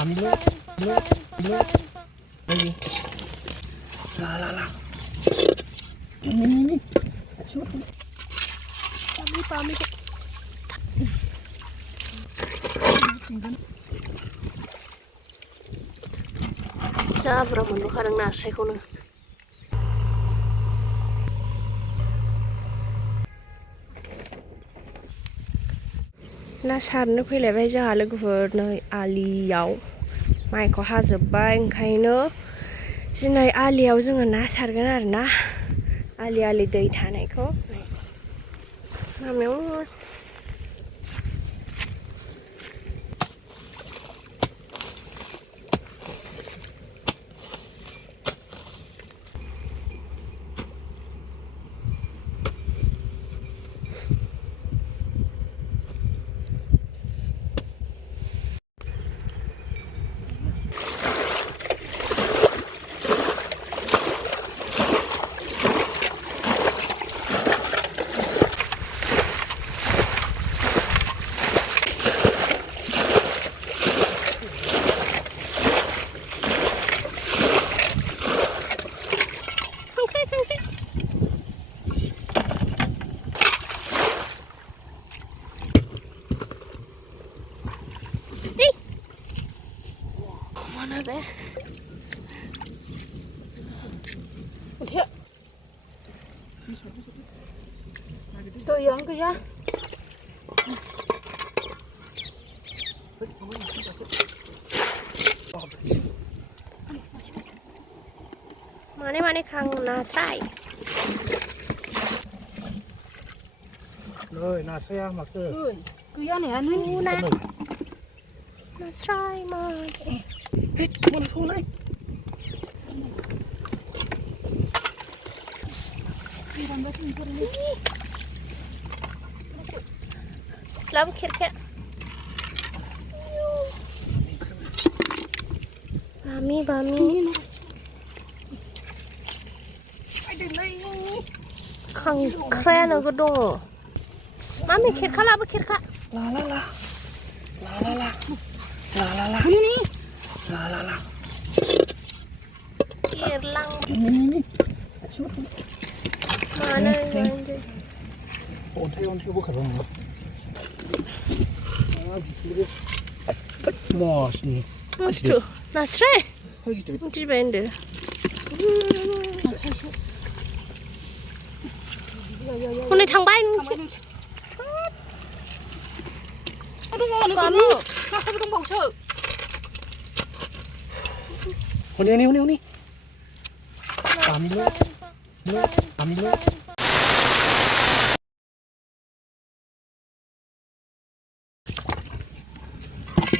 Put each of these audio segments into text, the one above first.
Bami lu lagi lah ini Bami Cabra mun kadang Nasrai kono सारनो फैलायबाय जोंहा लोगोफोर नै आलियाव माइखौ हाजोब्बाय ओंखायनो दिनै आलियाव जोङो ना सारगोन आरोना आलि दै थानायखौ लामायाव mana be? Udah. Tuh yang ke ya. Mana Kang Nasrai. Rồi, Nasrai mà cơ. Gwja này anh ấy. Nasrai mà. Hết, con xuống đây. Lắm khét. Bami. Kangkrai nó có đồ. Mami khét khá là khét khá. La. Ini. La. Irlang. Mana ini? On theo bố khẩn rồi. Mos nih. Tuh, Nasrai. Nanti benda. Hôm nay thằng bay Aduh, nó còn nữa. Nó không trong bầu trời. Con đi. Bami lu.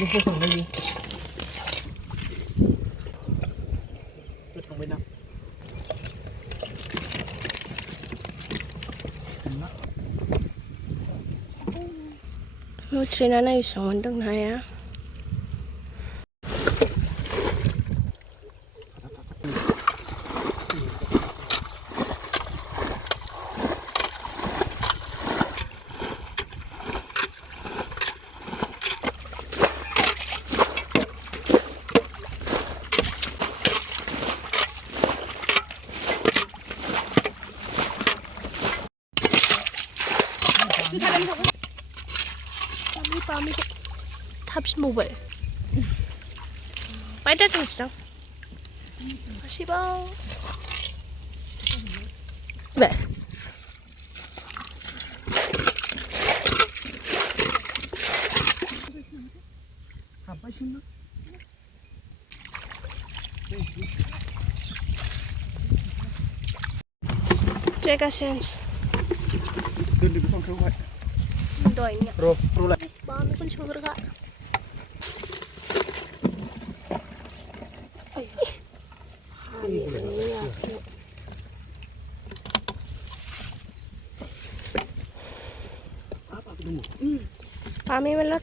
Bố khẩn lagi. Thằng bên nào? Nasrai na bisa ngundang ya. Bami habis mau balik. Pada terus dong. Masih bang. Be. Sampai sini. Jaga sense. Đừng đi con vậy. Đòi nhỉ. Rồi lại. Bami con sugar kak. Bami melot.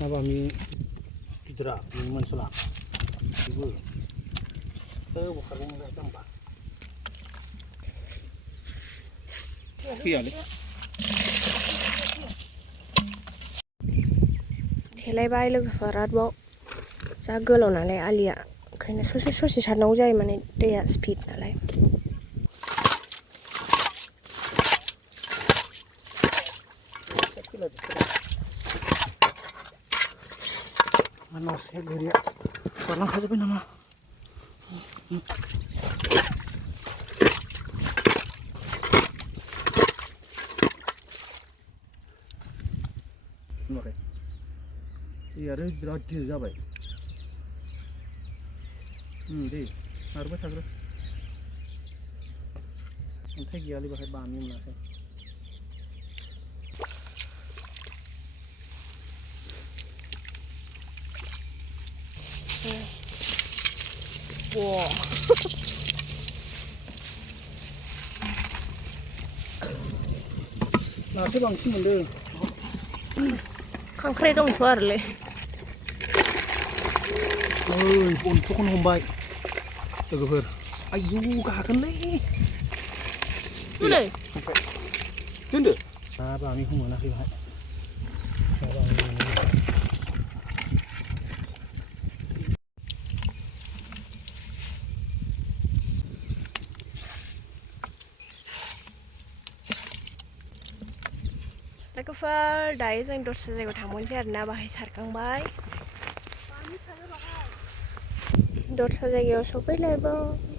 Bami tidak menselak. Ibu. Bukan yang ada tempat. Iya nih. थेलायबाय लोगोफोर आरोबाव जा गोलाव नालाय आलिया ओंखायनो ससे सारनांगौ जायो माने दैया स्पिड नालाय Nasrai Gwja barलांखाजोब्बाय नामा नुवाखै दै आरो बिराद गिदिर जाबाय दे नारबाय थाग्रो अन्थाइ गैयालै बाहाय बामि मोनासै Wow. नासो बांसिन मोनदों खांख्राइ दंथ' आरोलै ओइ बनथ'खौनो हमबाय लोगोफोर आयौ गागोनलै हनै दोनदो ना बामिखौ मोनाखै बाहाय लोगोफोर दायो जों दस्रा जायगायाव थांबावनोसै आरोना बाहाय सारखांबाय दस्रा जायगायाव सफैलायबाय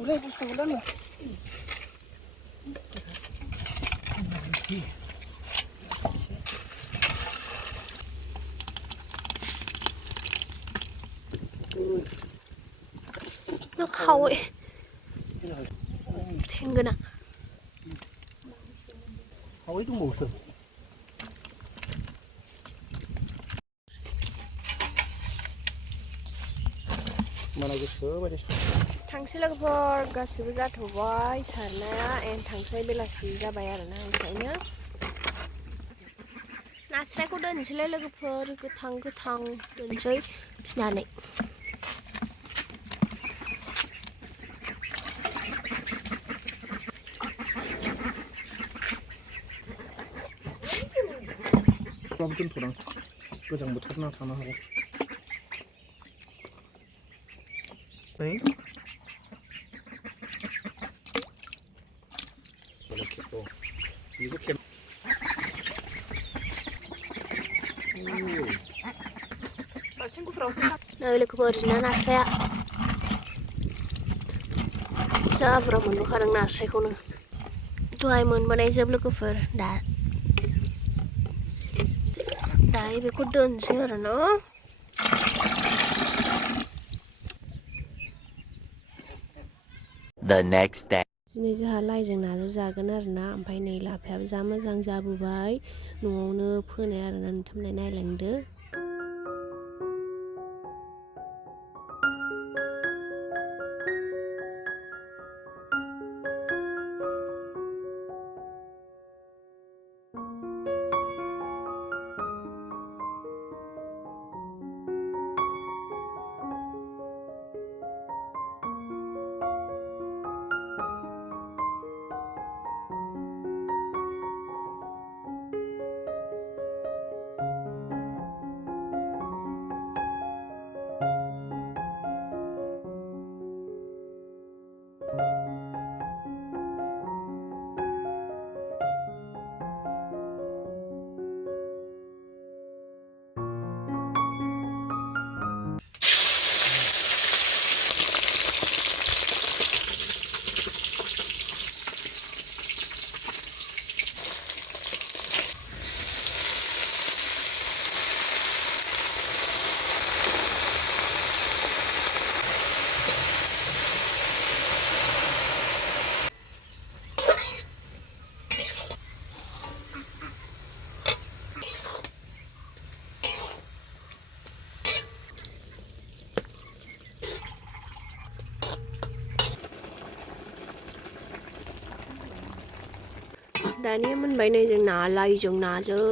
Udah, udah nih. nó khâu ấy thêm cái nào Hầu itu musuh. Mana goso baris. थांसै लोगोफोर गासिबो जाथ'बाय सारनाया एन्ड थांसै बेलासि जाबाय आरोना ओंखायनो नास्रायखौ दोनसैलाय लोगोफोर गोथां दोनसै फिनानै दोनथ'दां गोजां बोथोर ना थानो हागौ नै नै लोगोफोर ओरैनो नास्राया जा बुरजा मोनबोखादों नास्रायखौनो दहाय मोनबोनाय जोब लोगोफोर दायो बेखौ दोनसै आरोना The next day. दिनै जोंहा लाइजों नाजों जागोन आरोना ओमफ्राय नै लाफायाबो जा मोजां जाबोबाय न'आवनो फोनाय आरोना नोंथांमोना नायलांदो दानिया मोनबाय नै जोंना लाइजों नाजों